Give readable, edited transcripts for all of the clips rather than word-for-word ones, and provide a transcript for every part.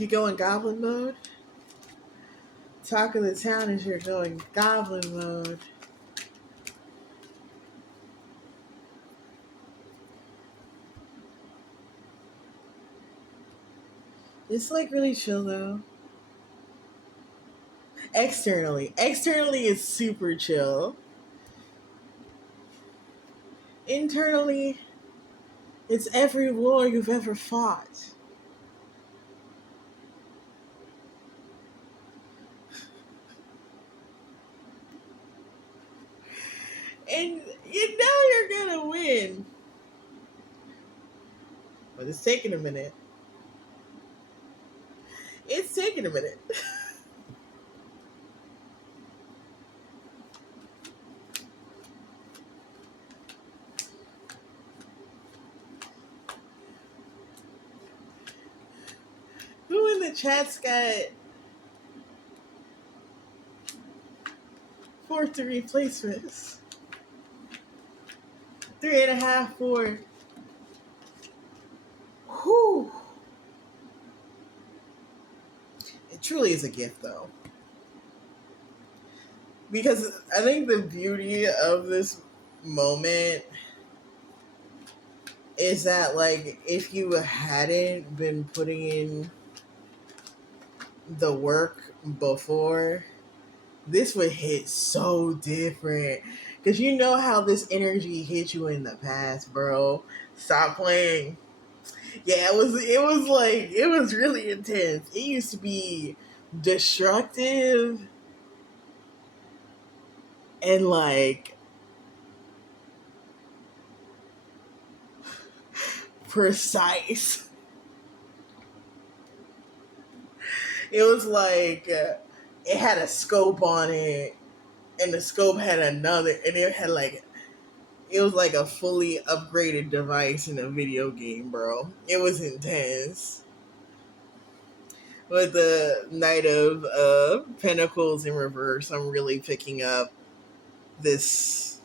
You go in goblin mode? Talk of the town is you're going goblin mode. It's like really chill though. Externally is super chill. Internally, it's every war you've ever fought. And you know you're gonna win. But it's taking a minute. It's taking a minute. Who in the chat's got fourth degree placements? 3.5, 4. Whew. It truly is a gift though. Because I think the beauty of this moment is that, like, if you hadn't been putting in the work before, this would hit so different. Because you know how this energy hit you in the past, bro. Stop playing. Yeah, it was really intense. It used to be destructive and like precise. It was like it had a scope on it, and the scope had another, and it was like a fully upgraded device in a video game, bro. It was intense. With the Knight of Pentacles in reverse, I'm really picking up this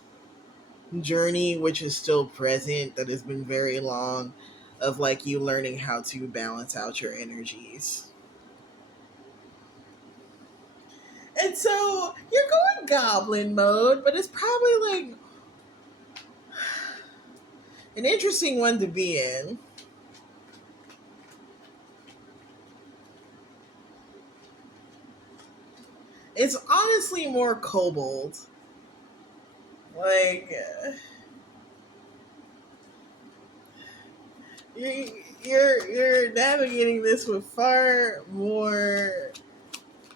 journey, which is still present, that has been very long, of like you learning how to balance out your energies. And so you're going goblin mode, but it's probably like an interesting one to be in. It's honestly more kobold. Like you're navigating this with far more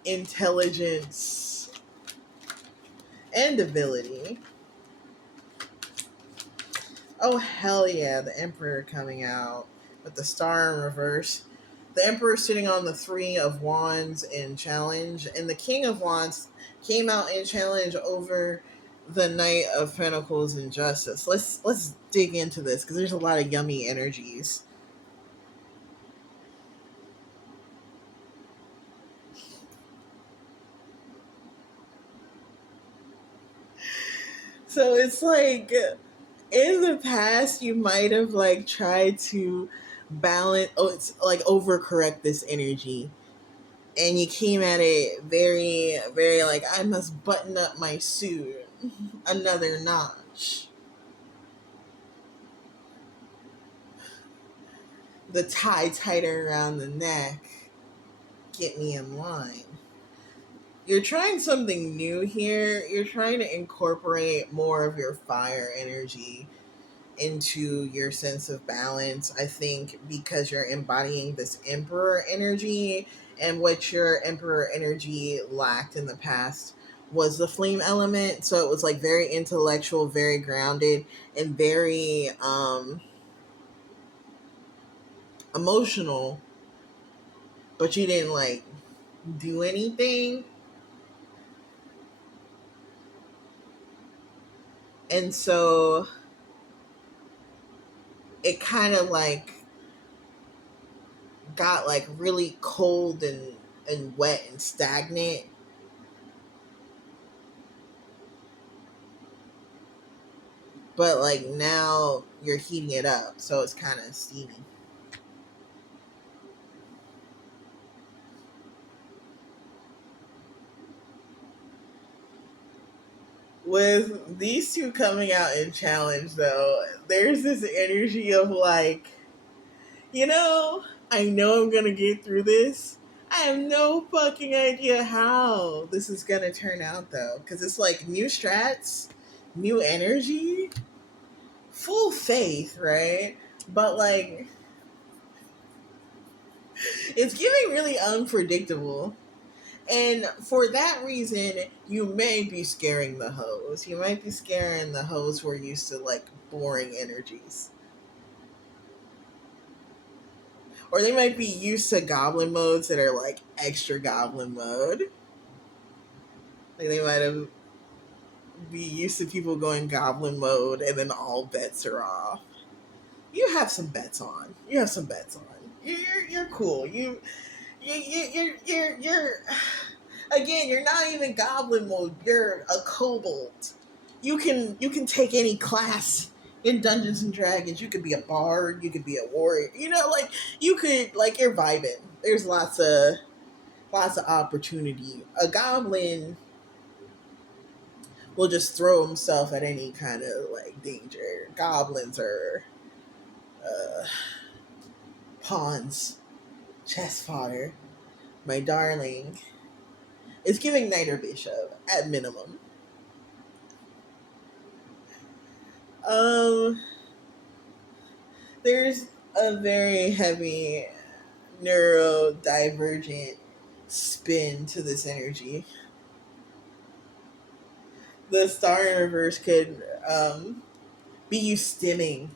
intelligence and ability. Oh hell yeah, the Emperor coming out with the star in reverse. The Emperor sitting on the 3 of Wands in challenge, and the King of Wands came out in challenge over the Knight of Pentacles in Justice. Let's dig into this because there's a lot of yummy energies. So it's like in the past you might have like tried to balance, it's like overcorrect this energy, and you came at it very very like, I must button up my suit another notch, the tie tighter around the neck, get me in line. You're trying something new here. You're trying to incorporate more of your fire energy into your sense of balance. I think because you're embodying this Emperor energy, and what your Emperor energy lacked in the past was the flame element. So it was like very intellectual, very grounded, and very emotional, but you didn't like do anything. And so it kind of like got like really cold and wet and stagnant. But like now you're heating it up, so it's kind of steamy. With these two coming out in challenge, though, there's this energy of like, you know, I know I'm gonna get through this. I have no fucking idea how this is gonna turn out, though, because it's like new strats, new energy, full faith, right? But like, it's giving really unpredictable. And for that reason, you may be scaring the hoes. You might be scaring the hoes who are used to like boring energies. Or they might be used to goblin modes that are like extra goblin mode. Like they might have be used to people going goblin mode and then all bets are off. You have some bets on. You have some bets on. You're cool. You're again, you're not even goblin mode. You're a kobold. You can take any class in Dungeons and Dragons. You could be a bard. You could be a warrior. You know, like you could like you're vibing. There's lots of opportunity. A goblin will just throw himself at any kind of like danger. Goblins are uh, pawns, chess fodder. My darling. It's giving knight or bishop at minimum. Um, there's a very heavy neurodivergent spin to this energy. The star in reverse could be you stimming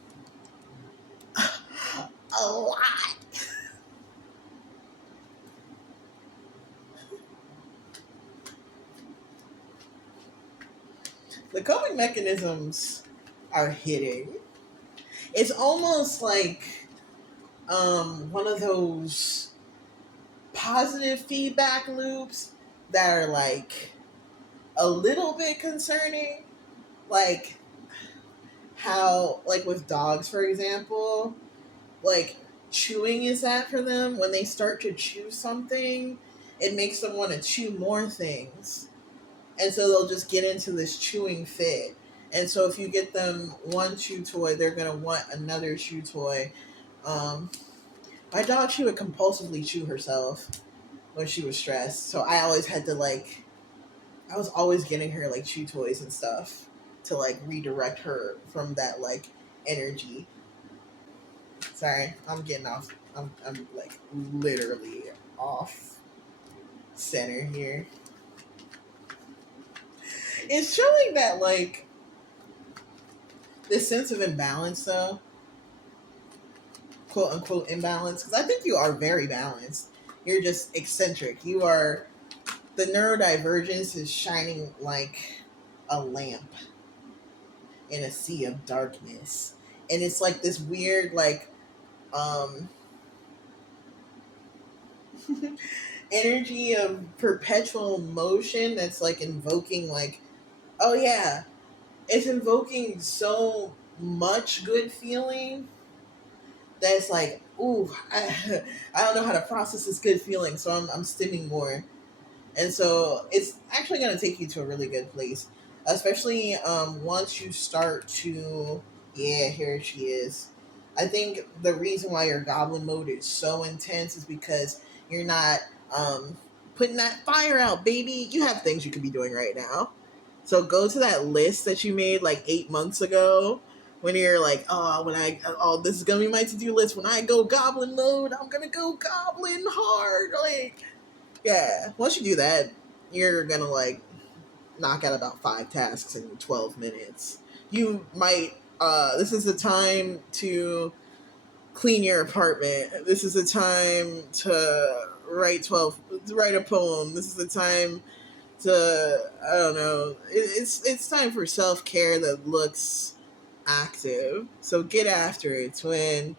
a lot. The coping mechanisms are hidden. It's almost like one of those positive feedback loops that are like a little bit concerning. Like how, like with dogs, for example, like chewing is that for them. When they start to chew something, it makes them want to chew more things. And so they'll just get into this chewing fit. And so if you get them one chew toy, they're going to want another chew toy. Um, my dog, she would compulsively chew herself when she was stressed. So I always had to like, I was always getting her like chew toys and stuff to like redirect her from that like energy. Sorry, I'm getting off. I'm like literally off center here. It's showing that like this sense of imbalance, though, quote unquote imbalance, because I think you are very balanced. You're just eccentric. You are the neurodivergence is shining like a lamp in a sea of darkness, and it's like this weird like um energy of perpetual motion that's like invoking like, oh yeah, it's invoking so much good feeling that's like, ooh, I don't know how to process this good feeling, so I'm stimming more. And so it's actually going to take you to a really good place, especially once you start to, yeah, here she is. I think the reason why your goblin mode is so intense is because you're not um, putting that fire out, baby. You have things you could be doing right now. So go to that list that you made like 8 months ago when you're like, oh, this is gonna be my to-do list. When I go goblin mode, I'm gonna go goblin hard. Like, yeah. Once you do that, you're gonna like knock out about 5 tasks in 12 minutes. You might. This is the time to clean your apartment. This is the time to write a poem. This is the time to, I don't know. It's time for self care that looks active. So get after it, twin.